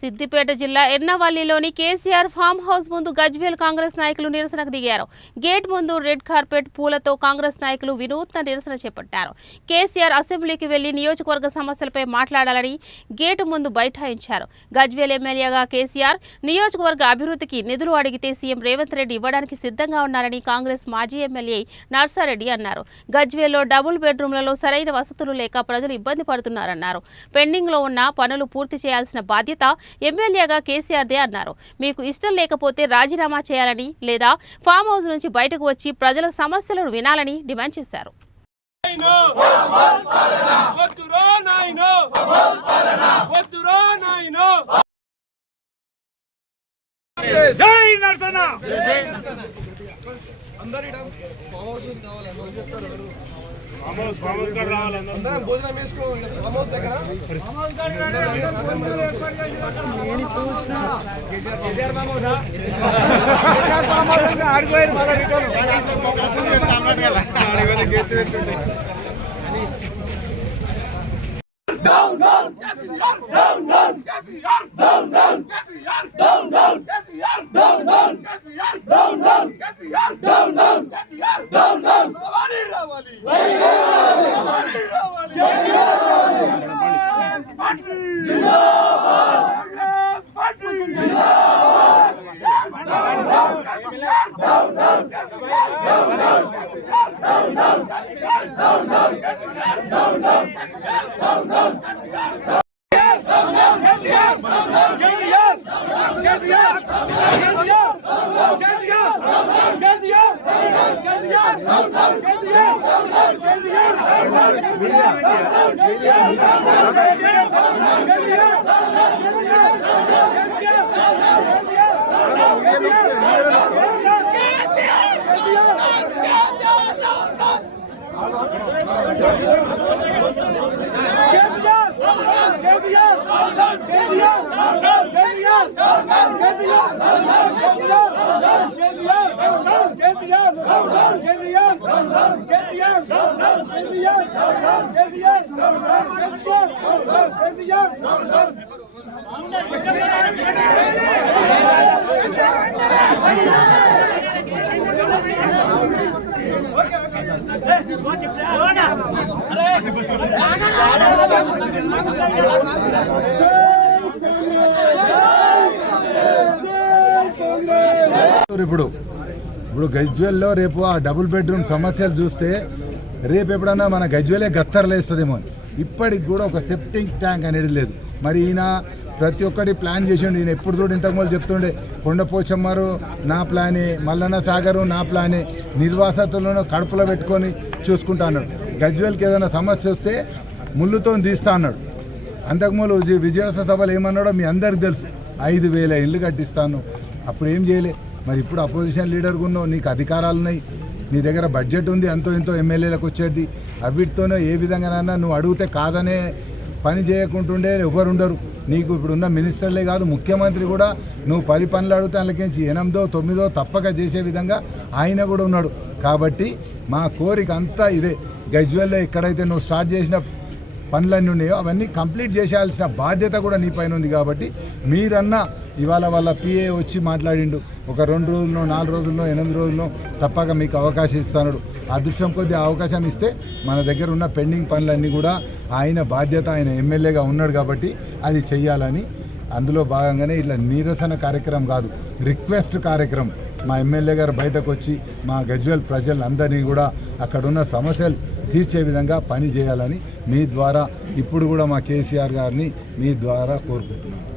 సిద్దిపేట జిల్లా ఎర్నవల్లిలోని KCR farm house ముందు గజ్వేల్ కాంగ్రెస్ నాయకులు నిరసనకు దిగారు. గేట్ ముందు రెడ్ కార్పెట్ పూలతో కాంగ్రెస్ నాయకులు వినూత్న నిరసన చేపట్టారు. కేసీఆర్ అసెంబ్లీకి వెళ్లి నియోజకవర్గ సమస్యలపై మాట్లాడాలని గేటు ముందు బైఠాయించారు. గజ్వేల్ ఎమ్మెల్యేగా కేసీఆర్ నియోజకవర్గ అభివృద్ధికి నిధులు అడిగితే సీఎం రేవంత్ రెడ్డి ఇవ్వడానికి సిద్ధంగా ఉన్నారని కాంగ్రెస్ మాజీ ఎమ్మెల్యే నర్సారెడ్డి అన్నారు. గజ్వేల్లో డబుల్ బెడ్రూమ్లలో సరైన వసతులు లేక ప్రజలు ఇబ్బంది పడుతున్నారన్నారు. పెండింగ్ లో ఉన్న పనులు పూర్తి చేయాల్సిన బాధ్యత ఎమ్మెల్యేగా కేసీఆర్దే అన్నారు. మీకు ఇష్టం లేకపోతే రాజీనామా చేయాలని లేదా ఫామ్ హౌస్ నుంచి బయటకు వచ్చి ప్రజల సమస్యలను వినాలని డిమాండ్ చేశారు. భోజనం వేసుకోవాలి. Down, down, Cassiar, down, down, Cassiar, down, down, Cassiar, down, down, Cassiar, down, down, Cassiar, down, down, Cassiar, down, down, Cassiar, down, down. Ravali, Ravali, Ravali, Ravali, Party, Jindabad, Party, Jindabad, down, down, Cassiar, down, down, Cassiar, down, down, Cassiar, down, down, Cassiar, down, down, Cassiar, down, down, Cassiar, down, down. ఇప్పుడు గజ్వేల్లో రేపు ఆ double bedroom సమస్యలు చూస్తే రేపు ఎప్పుడన్నా మన గజ్వేలే గత్తర్లేస్తుందేమో. ఇప్పటికి కూడా ఒక సెప్టింగ్ ట్యాంక్ అనేది లేదు. మరి ఈయన ప్రతి ఒక్కటి ప్లాన్ చేసిండు. ఈయన ఎప్పుడు చూడు ఇంతకుముందు చెప్తుండే కొండపోచమ్మరు నా ప్లానే, మల్లన్న సాగరు నా ప్లానే, నిర్వాసితులను కడుపులో పెట్టుకొని చూసుకుంటా అన్నాడు. గజ్వేల్కి ఏదైనా సమస్య వస్తే ముళ్ళుతో తీస్తా అన్నాడు. అంతకుముందు విజయోత్సవ సభలు ఏమన్నాడో మీ అందరికి తెలుసు. 5,000 ఇళ్ళు కట్టిస్తాను. అప్పుడు ఏం చేయలే. మరి ఇప్పుడు అపోజిషన్ లీడర్గా ఉన్నావు, నీకు అధికారాలు ఉన్నాయి, నీ దగ్గర బడ్జెట్ ఉంది, ఎంతో ఎంతో ఎమ్మెల్యేలకు వచ్చేది. అవిటితోనే ఏ విధంగానైనా నువ్వు అడిగితే కాదనే పని చేయకుంటుండే ఎవరు ఉండరు. నీకు ఇప్పుడున్న మినిస్టర్లే కాదు, ముఖ్యమంత్రి కూడా నువ్వు 10 పనులు అడిగితే అందులోంచి 8దో 9దో తప్పక చేసే విధంగా ఆయన కూడా ఉన్నాడు. కాబట్టి మా కోరిక అంతా ఇదే. గజ్వేల్లో ఎక్కడైతే నువ్వు స్టార్ట్ చేసిన పనులన్నీ ఉన్నాయో అవన్నీ కంప్లీట్ చేసేయాల్సిన బాధ్యత కూడా నీ పైన ఉంది. కాబట్టి మీరన్నా ఇవాళ వాళ్ళ పిఏ వచ్చి మాట్లాడిండు, ఒక 2 రోజుల్లో 4 రోజుల్లో 8 రోజుల్లో తప్పక మీకు అవకాశం ఇస్తాడు. అదృష్టం కొద్ది అవకాశం ఇస్తే మన దగ్గర ఉన్న పెండింగ్ పనులన్నీ కూడా ఆయన బాధ్యత, ఆయన ఎమ్మెల్యేగా ఉన్నాడు కాబట్టి అది చెయ్యాలని. అందులో భాగంగానే ఇట్లా నిరసన కార్యక్రమం కాదు, రిక్వెస్ట్ కార్యక్రమం. మా ఎమ్మెల్యే గారు బయటకు వచ్చి మా గజ్వేల్ ప్రజలందరినీ కూడా అక్కడున్న సమస్యలు తీర్చే విధంగా పని చేయాలని మీ ద్వారా ఇప్పుడు కూడా మా కేసీఆర్ గారిని మీ ద్వారా కోరుకుంటున్నాను.